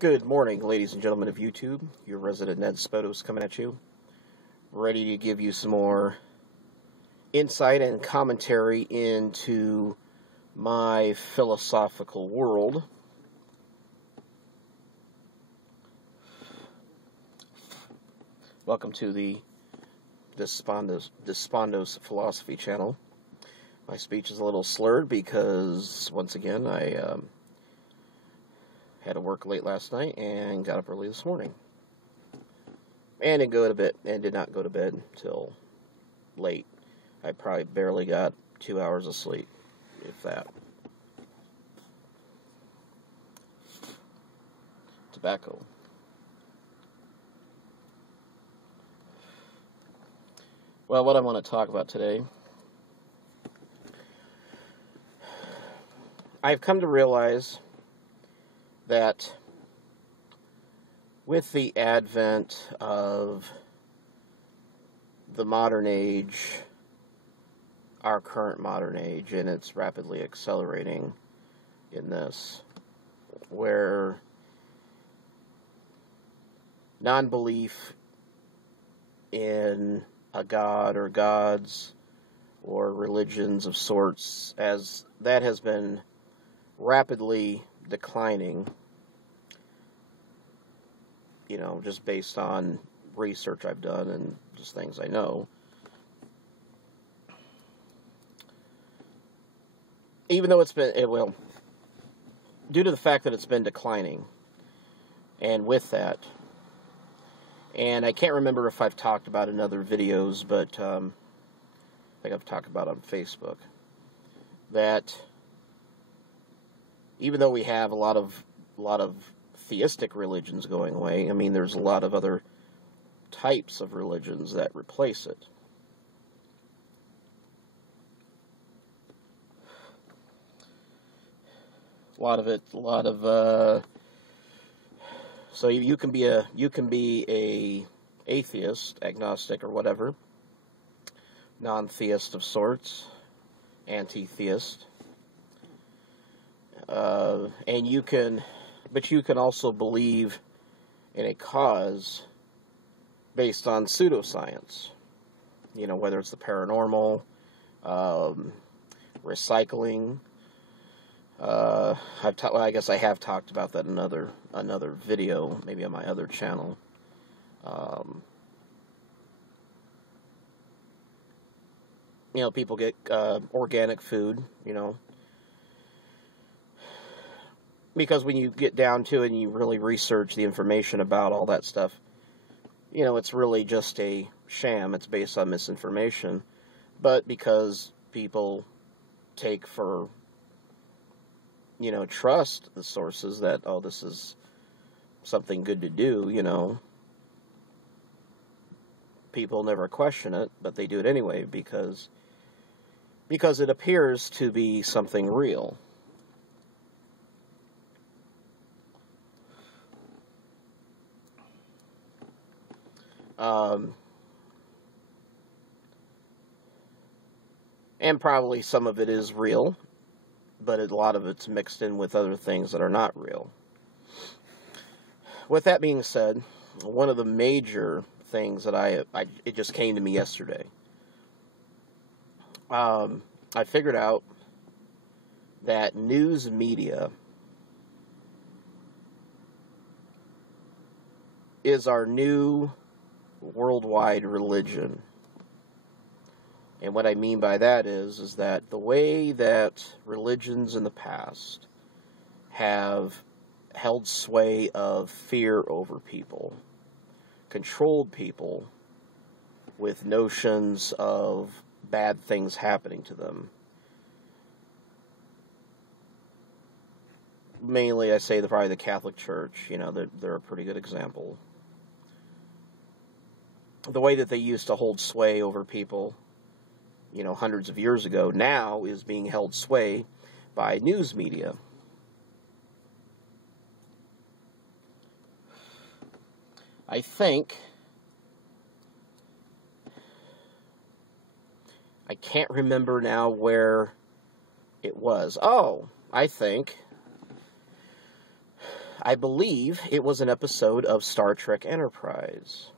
Good morning, ladies and gentlemen of YouTube. Your resident Ned Spotos coming at you, ready to give you some more insight and commentary into my philosophical world. Welcome to the Despondos Philosophy channel. My speech is a little slurred because, once again, I had to work late last night and got up early this morning. And did not go to bed till late. I probably barely got 2 hours of sleep, if that. Tobacco. Well, what I want to talk about today, I've come to realize that with the advent of the modern age, our current modern age, and it's rapidly accelerating in this, where non-belief in a god or gods or religions of sorts, as that has been rapidly declining, just based on research I've done and just things I know. Even though due to the fact that it's been declining, and with that, and I can't remember if I've talked about in other videos, but I think I've talked about on Facebook, that even though we have a lot of theistic religions going away, I mean, there's a lot of other types of religions that replace it. So you can be a atheist, agnostic, or whatever, non-theist of sorts, anti-theist, and you can also believe in a cause based on pseudoscience. Whether it's the paranormal, recycling. I guess I have talked about that in another video, maybe on my other channel. People get organic food, because when you get down to it and you really research the information about all that stuff, it's really just a sham. It's based on misinformation. But because people take for, trust the sources that, this is something good to do, people never question it, but they do it anyway because it appears to be something real. And probably some of it is real, but a lot of it's mixed in with other things that are not real. With that being said, one of the major things that it just came to me yesterday. I figured out that news media is our new worldwide religion. And what I mean by that is that the way that religions in the past have held sway of fear over people, controlled people with notions of bad things happening to them. Mainly, I say probably the Catholic Church, they're a pretty good example. The way that they used to hold sway over people, hundreds of years ago, now is being held sway by news media. I can't remember now where it was. I I believe it was an episode of Star Trek Enterprise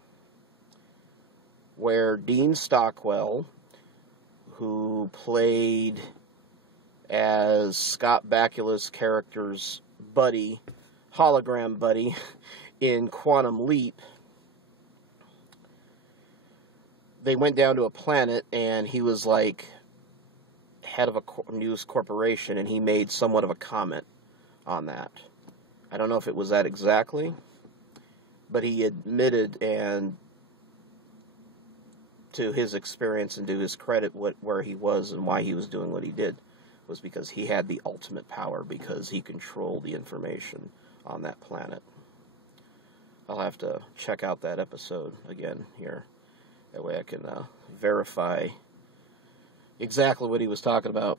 where Dean Stockwell, who played as Scott Bakula's character's buddy, hologram buddy, in Quantum Leap, they went down to a planet, and he was like head of a news corporation, and he made somewhat of a comment on that. I don't know if it was that exactly, but he admitted, and to his experience and to his credit, where he was and why he was doing what he did was because he had the ultimate power, because he controlled the information on that planet. I'll have to check out that episode again here. That way I can verify exactly what he was talking about.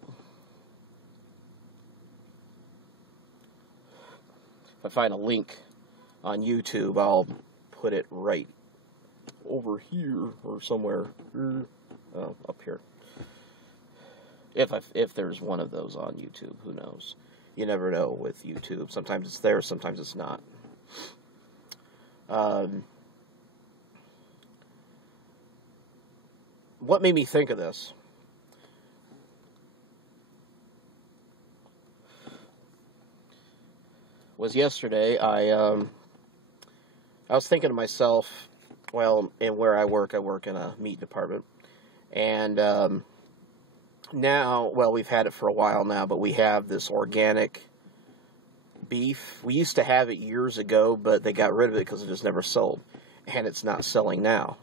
If I find a link on YouTube, I'll put it right over here or somewhere up here. If there's one of those on YouTube, who knows? You never know with YouTube. Sometimes it's there, sometimes it's not. What made me think of this? Was yesterday, I was thinking to myself, well, in where I work in a meat department, and now, well, we've had it for a while now, but we have this organic beef. We used to have it years ago, but they got rid of it because it just never sold, and it's not selling now.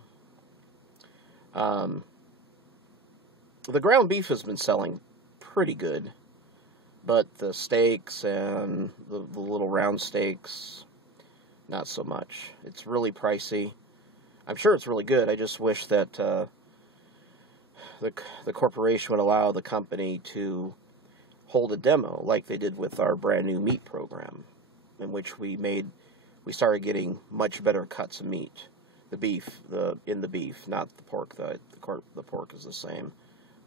The ground beef has been selling pretty good, but the steaks and the little round steaks, not so much. It's really pricey. I'm sure it's really good. I just wish that the corporation would allow the company to hold a demo like they did with our brand new meat program, in which we started getting much better cuts of meat. The beef, in the beef, not the pork. The pork is the same.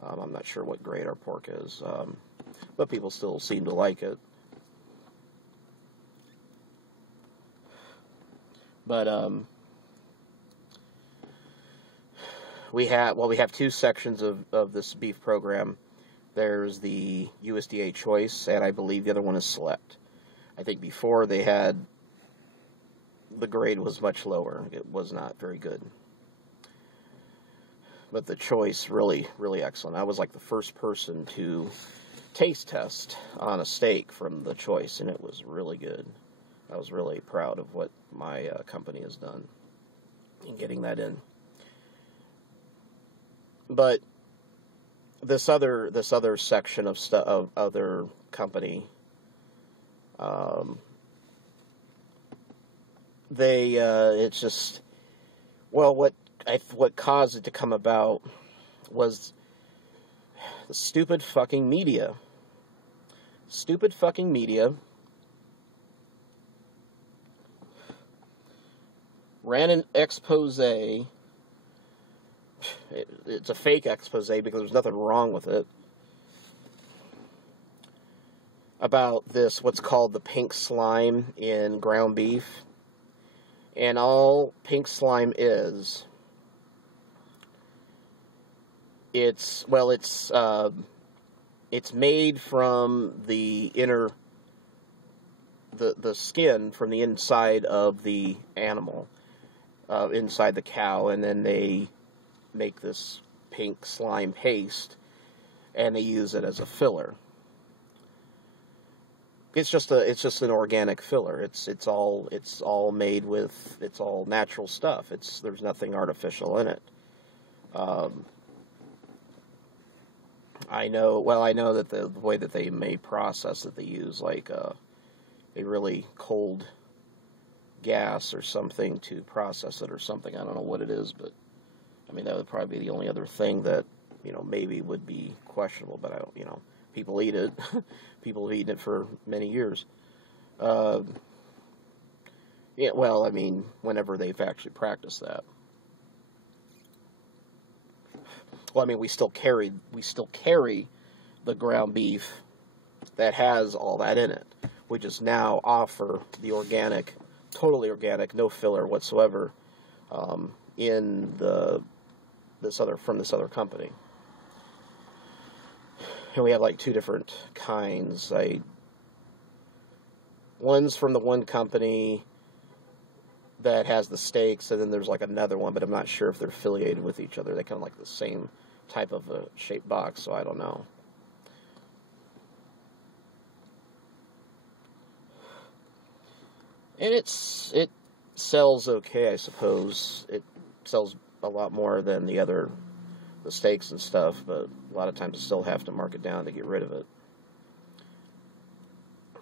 I'm not sure what grade our pork is, but people still seem to like it. But we have two sections of this beef program. There's the USDA Choice, and I believe the other one is Select. I think before they had, the grade was much lower. It was not very good. But the Choice, really, really excellent. I was like the first person to taste test on a steak from the Choice, and it was really good. I was really proud of what my company has done in getting that in. But this other section of other company, it's just, well, what caused it to come about was the stupid fucking media. Stupid fucking media ran an expose. It's a fake expose because there's nothing wrong with it, about this, what's called the pink slime in ground beef. And all pink slime is, it's made from the inner, the skin from the inside of the animal, inside the cow, and then they make this pink slime paste, and they use it as a filler. It's just an organic filler. It's all made with, it's all natural stuff. There's nothing artificial in it. I know that the way that they may process it, they use like a really cold gas or something to process it or something. I don't know what it is, but I mean, that would probably be the only other thing that, maybe would be questionable, but I don't, people eat it. People have eaten it for many years. Yeah, well, I mean, whenever they've actually practiced that. Well, I mean, we still carry the ground beef that has all that in it. We just now offer the organic, totally organic, no filler whatsoever, in from this other company. And we have like 2 different kinds. One's from the one company that has the steaks, and then there's like another one, but I'm not sure if they're affiliated with each other. They kind of like the same type of a shaped box, so I don't know. And it sells okay, I suppose. It sells a lot more than the steaks and stuff, but a lot of times you still have to mark it down to get rid of it.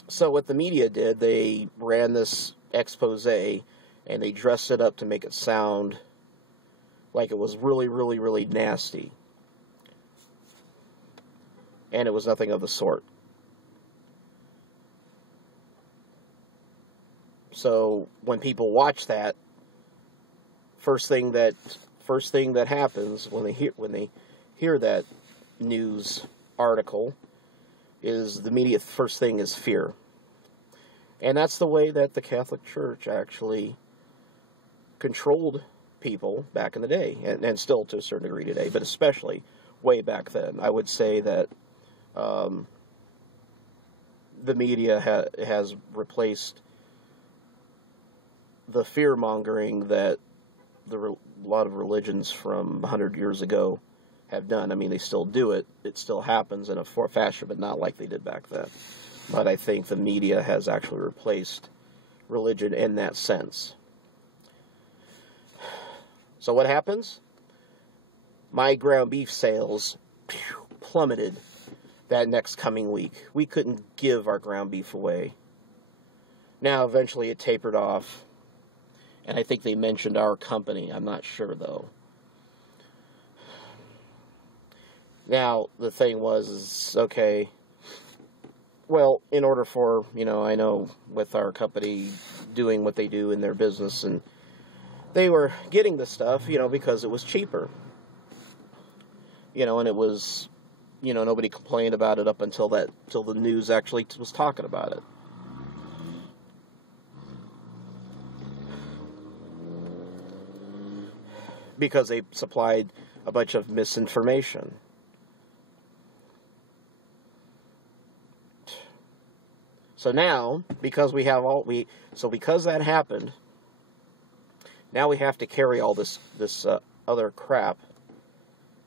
So what the media did, they ran this expose, and they dressed it up to make it sound like it was really, really, really nasty. And it was nothing of the sort. So when people watch that, first thing that happens when they hear that news article is the immediate first thing is fear. And that's the way that the Catholic Church actually controlled people back in the day, and still to a certain degree today, but especially way back then. I would say that the media has replaced the fear-mongering that a lot of religions from 100 years ago have done. I mean, they still do it. It still happens in a fashion, but not like they did back then. But I think the media has actually replaced religion in that sense. So what happens? My ground beef sales plummeted that next coming week. We couldn't give our ground beef away. Now, eventually it tapered off. And I think they mentioned our company. I'm not sure, though. Now, the thing was, okay, well, in order for, I know with our company doing what they do in their business, and they were getting the stuff, because it was cheaper. And it was, nobody complained about it up until the news actually was talking about it. Because they supplied a bunch of misinformation. So now, because because that happened, now we have to carry all this other crap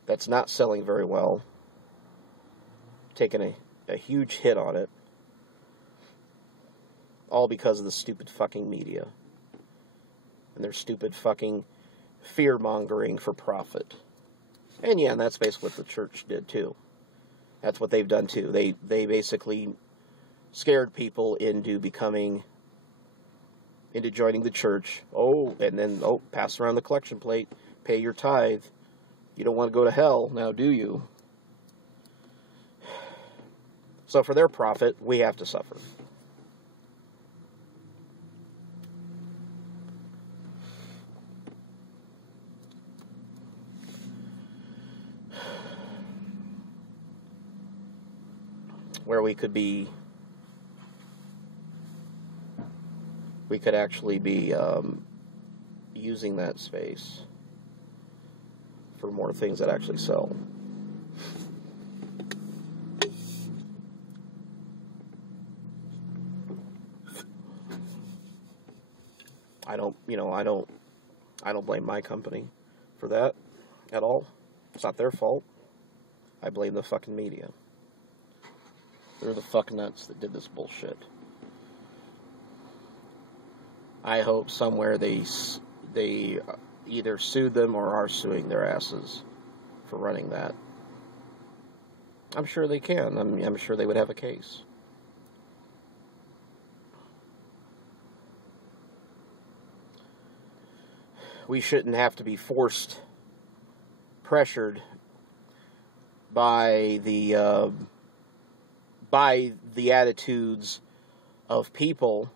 that's not selling very well, taking a huge hit on it, all because of the stupid fucking media and their stupid fucking fear-mongering for profit. And yeah, and that's basically what the church did too. That's what they've done too. They basically scared people into joining the church. And then pass around the collection plate, pay your tithe. You don't want to go to hell, now do you? So for their profit, we have to suffer. Where we could actually be using that space for more things that actually sell. I don't blame my company for that at all. It's not their fault. I blame the fucking media. They're the fuck nuts that did this bullshit. I hope somewhere they either sued them or are suing their asses for running that. I'm sure they can. I'm sure they would have a case. We shouldn't have to be pressured by the attitudes of people,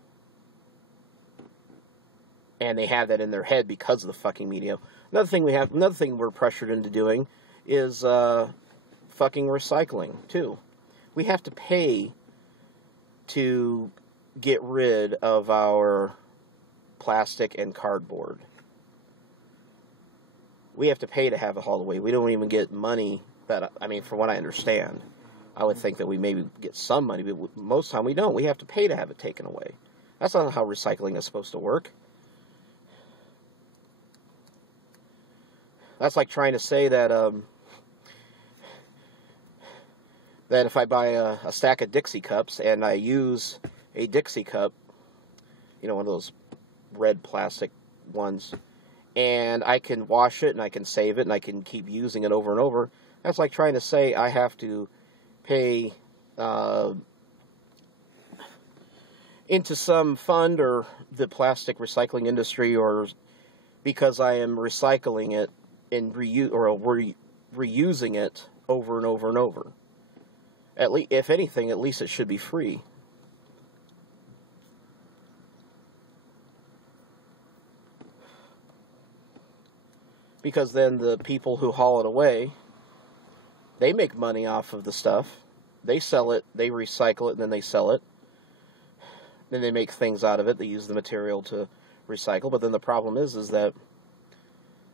and they have that in their head because of the fucking media. Another thing we're pressured into doing is fucking recycling too. We have to pay to get rid of our plastic and cardboard. We have to pay to have it hauled away. We don't even get money that, I mean, from what I understand, I would think that we maybe get some money, but most of the time we don't. We have to pay to have it taken away. That's not how recycling is supposed to work. That's like trying to say that that if I buy a stack of Dixie cups and I use a Dixie cup, one of those red plastic ones, and I can wash it and I can save it and I can keep using it over and over, that's like trying to say I have to pay into some fund or the plastic recycling industry, or because I am recycling it and reusing it over and over and over. At least, if anything, at least it should be free. Because then the people who haul it away, they make money off of the stuff. They sell it, they recycle it, and then they sell it. Then they make things out of it. They use the material to recycle. But then the problem is that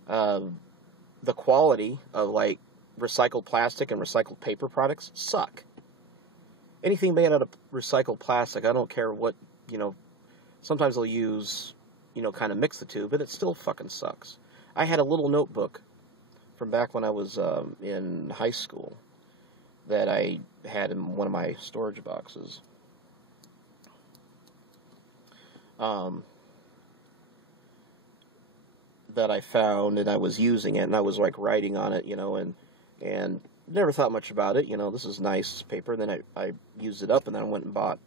the quality of, like, recycled plastic and recycled paper products suck. Anything made out of recycled plastic, I don't care what, sometimes they'll use, kind of mix the two, but it still fucking sucks. I had a little notebook from back when I was in high school that I had in one of my storage boxes. That I found, and I was using it, and I was like writing on it, and never thought much about it. This is nice paper. And then I used it up, and then I went and bought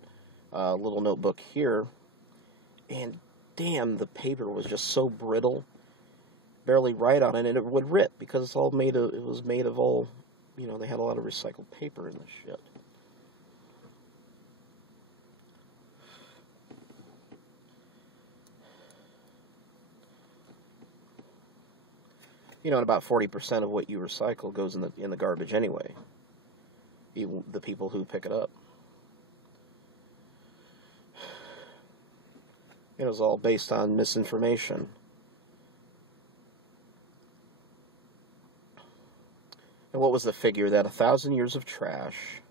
a little notebook here, and damn, the paper was just so brittle. Barely write on it, and it would rip because it's all made of. It was made of all, they had a lot of recycled paper in this shit. And about 40% of what you recycle goes in the garbage anyway. Even the people who pick it up. It was all based on misinformation. And what was the figure? That 1,000 years of trash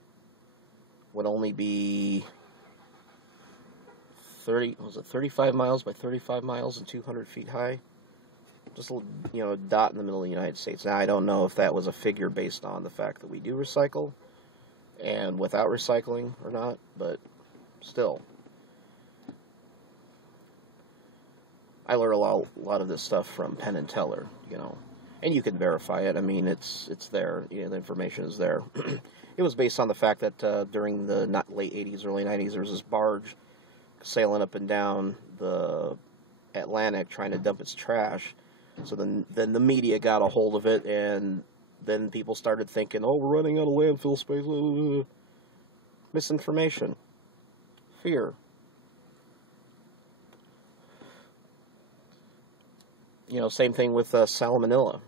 would only be 35 miles by 35 miles and 200 feet high? Just a dot in the middle of the United States. Now, I don't know if that was a figure based on the fact that we do recycle and without recycling or not, but still. I learned a lot of this stuff from Penn and Teller, and you can verify it. I mean, it's there. The information is there. It was based on the fact that during the late 80s, early 90s, there was this barge sailing up and down the Atlantic trying to dump its trash. So then the media got a hold of it, and then people started thinking, oh, we're running out of landfill space. Misinformation. Fear. Same thing with salmonella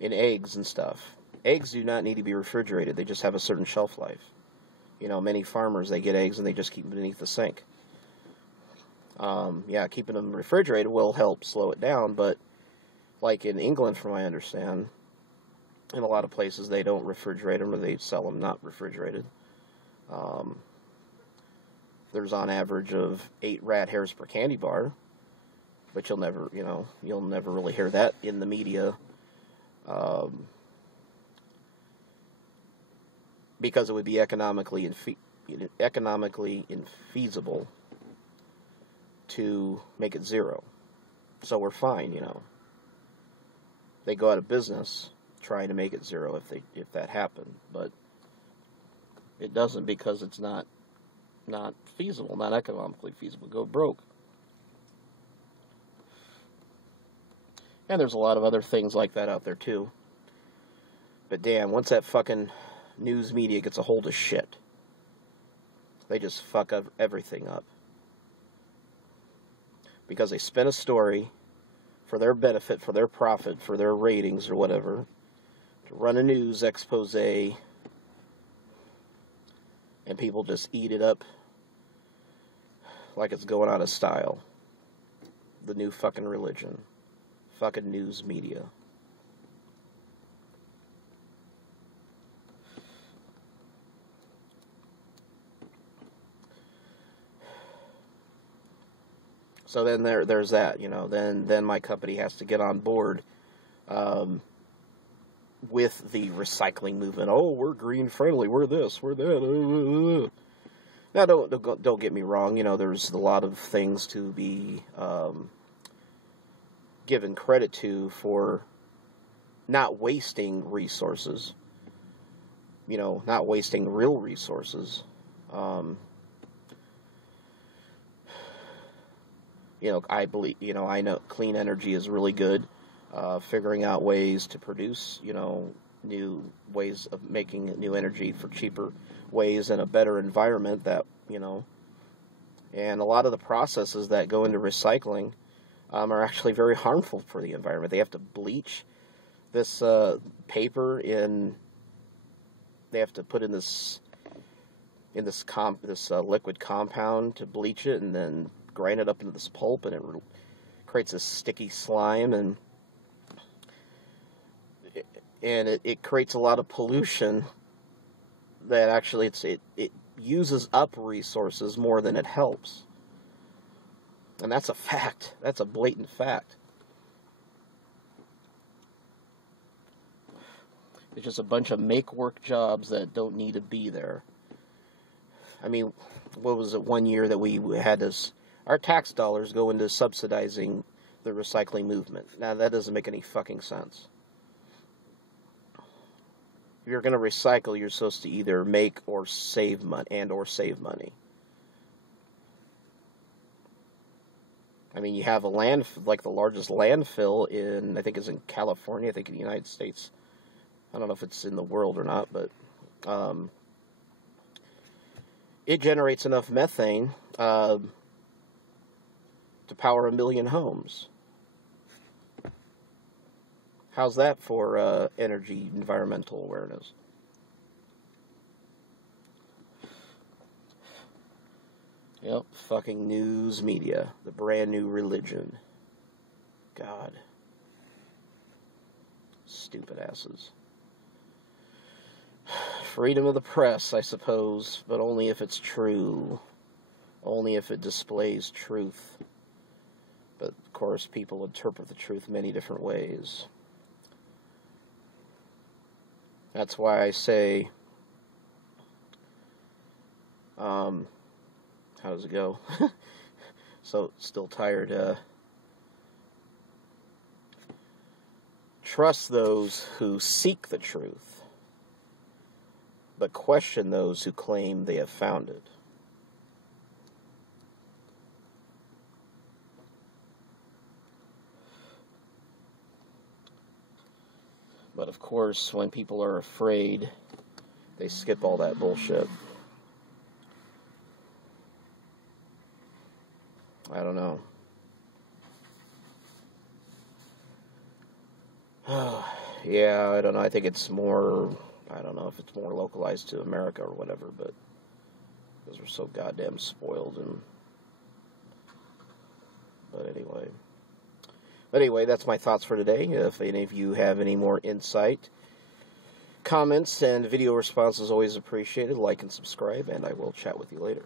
in eggs and stuff. Eggs do not need to be refrigerated. They just have a certain shelf life. Many farmers, they get eggs and they just keep them beneath the sink. Keeping them refrigerated will help slow it down, but like in England, from what I understand, in a lot of places they don't refrigerate them, or they sell them not refrigerated. There's on average of 8 rat hairs per candy bar, but you'll never really hear that in the media, because it would be economically infeasible to make it zero. So we're fine, They go out of business trying to make it zero if that happened, but it doesn't, because it's not feasible, not economically feasible. Go broke. And there's a lot of other things like that out there too. But damn, once that fucking news media gets a hold of shit, they just fuck everything up. Because they spin a story for their benefit, for their profit, for their ratings or whatever, to run a news expose, and and people just eat it up like it's going out of style. The new fucking religion. Fucking news media. So then there's that, you know. Then my company has to get on board with the recycling movement. Oh, we're green friendly. We're this. We're that. Now, don't get me wrong. You know, there's a lot of things to be given credit to for not wasting resources. You know, not wasting real resources. You know, I believe, you know, I know clean energy is really good. Figuring out ways to produce, you know, new ways of making new energy for cheaper ways and a better environment that, you know, and a lot of the processes that go into recycling are actually very harmful for the environment. They have to bleach this paper in, they have to put in this liquid compound to bleach it and then grind it up into this pulp, and it creates this sticky slime, and it creates a lot of pollution that actually it uses up resources more than it helps. And that's a fact. That's a blatant fact. It's just a bunch of make-work jobs that don't need to be there. I mean, what was it, one year that we had this, our tax dollars go into subsidizing the recycling movement. Now, that doesn't make any fucking sense. If you're going to recycle, you're supposed to either make or save money, I mean, you have a like the largest landfill in, I think it's in California, I think in the United States. I don't know if it's in the world or not, but it generates enough methane to power 1 million homes. How's that for energy environmental awareness? Yep, fucking news media, the brand new religion. God. Stupid asses. Freedom of the press, I suppose, but only if it's true. Only if it displays truth. But, of course, people interpret the truth many different ways. That's why I say, how does it go? So, still tired. Trust those who seek the truth, but question those who claim they have found it. But of course, when people are afraid, they skip all that bullshit. I don't know. Yeah, I don't know. I think it's more, I don't know if it's more localized to America or whatever, but because we're so goddamn spoiled. But anyway, that's my thoughts for today. If any of you have any more insight, comments, and video responses, always appreciated. Like and subscribe, and I will chat with you later.